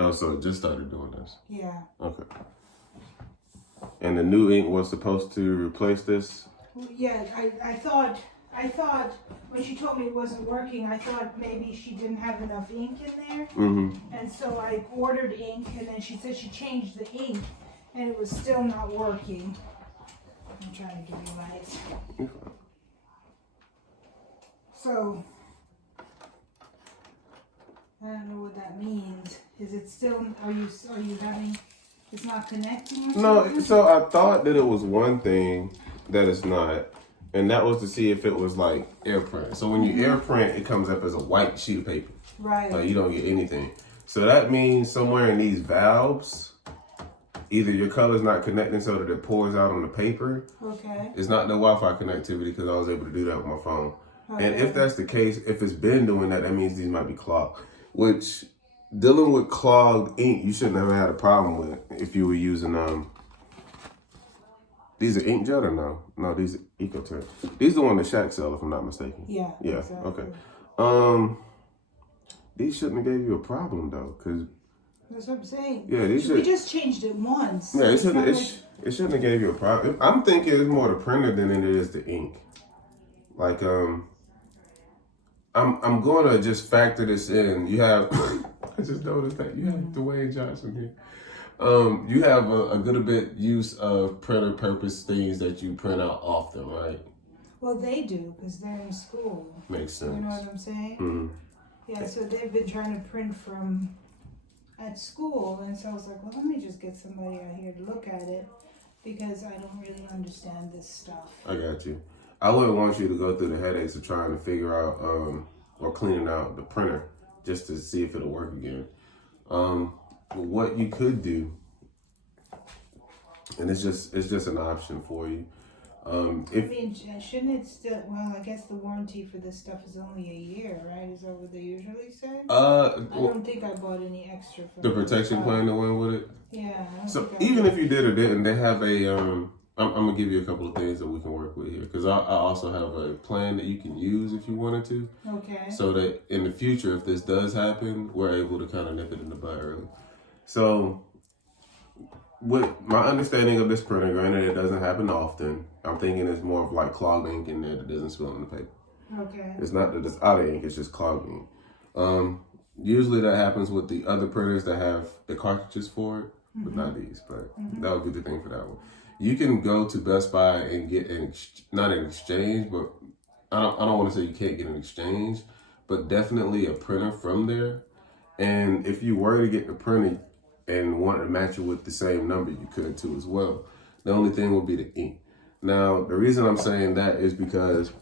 Oh, so it just started doing this? Yeah. Okay. And the new ink was supposed to replace this? Well, yeah, I thought when she told me it wasn't working, I thought maybe she didn't have enough ink in there. Mm-hmm. And so I ordered ink, and then she said she changed the ink, and it was still not working. I'm trying to give you lights. So, I don't know what that means. Is it still, are you having, it's not connecting or something? No, so I thought that it was one thing that it's not, and that was to see if it was like air print. So when you air print, it comes up as a white sheet of paper. Right. Like you don't get anything. So that means somewhere in these valves, either your color's not connecting so that it pours out on the paper. Okay. It's not the Wi-Fi connectivity because I was able to do that with my phone. Okay. And if that's the case, if it's been doing that, that means these might be clogged. Which, dealing with clogged ink, you shouldn't have had a problem with if you were using, these are inkjet or no? No, these are Ecotech. These are the one that Shaq sell, if I'm not mistaken. Yeah. Yeah, Exactly. okay. These shouldn't have gave you a problem though, because that's what I'm saying. yeah, these should. We just changed it once. Yeah, it shouldn't. It shouldn't have gave you a problem. I'm thinking it's more the printer than it is the ink. Like I'm going to just factor this in. You have. I just noticed that you have Dwayne Johnson here. You have a good bit use of printer purpose things that you print out often, right? Well, they do because they're in school. Makes sense. You know what I'm saying? Mm-hmm. Yeah, so they've been trying to print from at school, and so I was like, well, let me just get somebody out here to look at it because I don't really understand this stuff. I got you. I wouldn't want you to go through the headaches of trying to figure out or cleaning out the printer just to see if it'll work again. But what you could do, and it's just an option for you. I mean, shouldn't it still? Well, I guess the warranty for this stuff is only a year, right? Is that what they usually say? I don't think I bought any extra for the protection plan that went with it. Yeah. So even if you did or didn't, they have a. I'm gonna give you a couple of things that we can work with here because I also have a plan that you can use if you wanted to. Okay. So that in the future, if this does happen, we're able to kind of nip it in the bud early. So. With my understanding of this printer, granted it doesn't happen often, I'm thinking it's more of like clogged ink in there that doesn't spill on the paper. Okay. It's not that it's out of ink, it's just clogged ink. Usually that happens with the other printers that have the cartridges for it, but not these, but that would be the thing for that one. You can go to Best Buy and get not an exchange, but I don't want to say you can't get an exchange, but definitely a printer from there. And if you were to get the printer, and want to match it with the same number, you could too as well. The only thing will be the ink. Now, the reason I'm saying that is because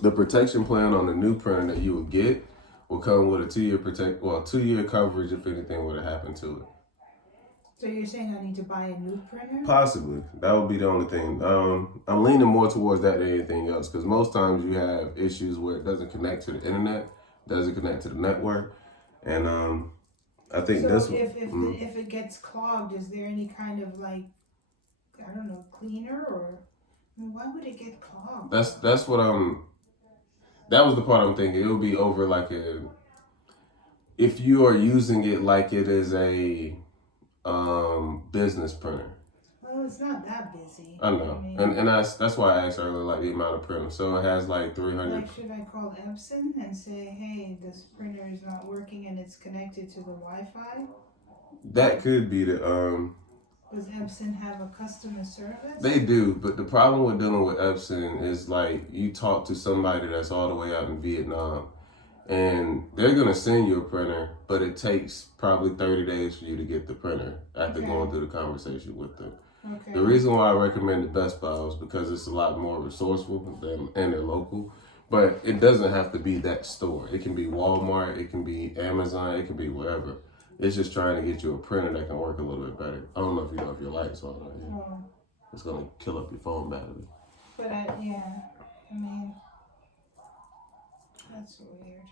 the protection plan on the new printer that you will get will come with a 2-year coverage if anything were to happen to it. So you're saying I need to buy a new printer? Possibly. That would be the only thing. I'm leaning more towards that than anything else because most times you have issues where it doesn't connect to the internet, doesn't connect to the network, and I think so this. If it gets clogged, is there any kind of like, I don't know, cleaner or? I mean, why would it get clogged? That's what I'm. That was the part I'm thinking. It would be over like if you are using it like it is a business printer. Well, it's not that busy. I know, and that's why I asked earlier, like the amount of printers. So it has like 300. Like, should I call Epson and say, hey, this printer is not working and it's connected to the Wi-Fi? That could be the Does Epson have a customer service? They do, but the problem with dealing with Epson is like you talk to somebody that's all the way out in Vietnam, and they're gonna send you a printer, but it takes probably 30 days for you to get the printer after going through the conversation with them. Okay. The reason why I recommended Best Buy is because it's a lot more resourceful and they're local. But it doesn't have to be that store. It can be Walmart, it can be Amazon, it can be wherever. It's just trying to get you a printer that can work a little bit better. I don't know if you know if your lights on or not. Oh. It's gonna kill up your phone battery. But I mean, that's weird.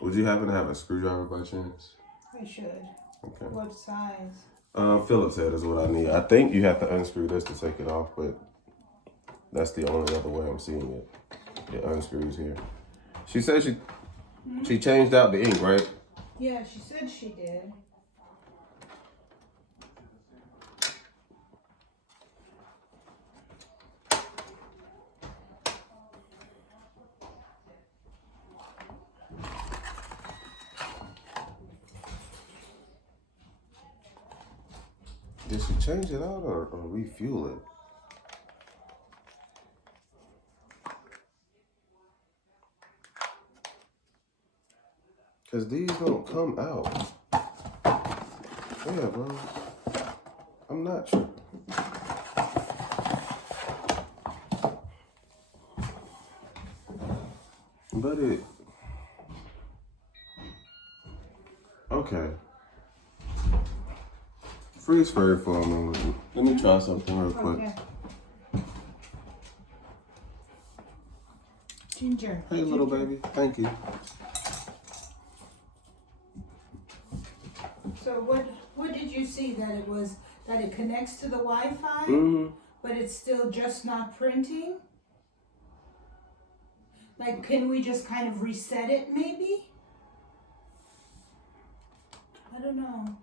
Would you happen to have a screwdriver by chance? I should. Okay. What size? Phillips head is what I need. I think you have to unscrew this to take it off, but that's the only other way I'm seeing it. It unscrews here. She said she changed out the ink, right? Yeah, she said she did. Did she change it out or refuel it? Because these don't come out. Yeah, bro. I'm not tripping. But it... Okay. Freeze spray for a moment. Let me try something real quick. Okay. Ginger. Hey, little baby. Thank you. So what did you see that it was, that it connects to the Wi-Fi, but it's still just not printing? Like, can we just kind of reset it maybe? I don't know.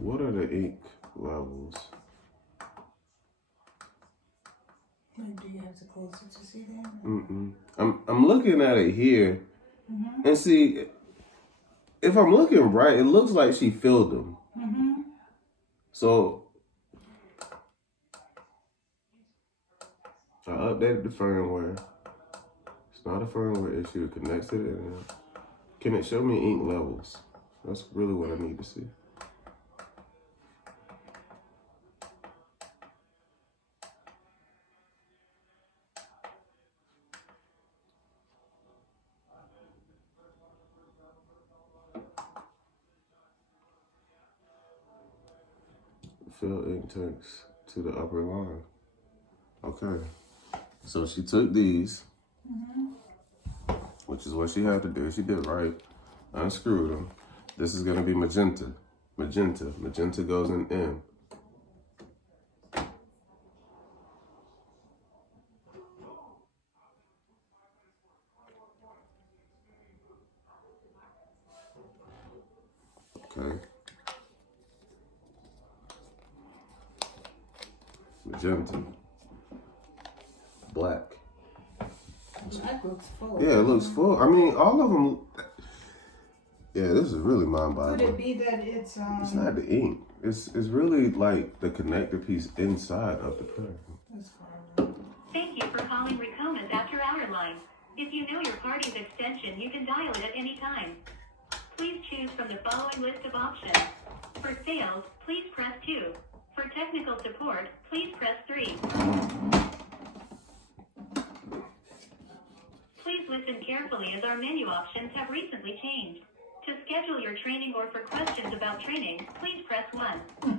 What are the ink levels? Like, do you have to close it to see that? I'm looking at it here, and see, if I'm looking right, it looks like she filled them. So I updated the firmware. It's not a firmware issue. It connects to the internet. Can it show me ink levels? That's really what I need to see. Fill ink tanks to the upper line. Okay. So she took these, which is what she had to do. She did right. Unscrewed them. This is going to be magenta. Magenta. Magenta goes in M. Okay. Magenta. Black. Black looks full. Yeah, it looks full. I mean, all of them. Yeah, this is really mind-boggling. Could it be that it's It's not the ink. It's really like the connector piece inside of the printer. That's fine. Thank you for calling Recoma's After Hour line. If you know your party's extension, you can dial it at any time. Please choose from the following list of options. For sales, please press 2. For technical support, please press 3. Please listen carefully as our menu options have recently changed. To schedule your training or for questions about training, please press 1.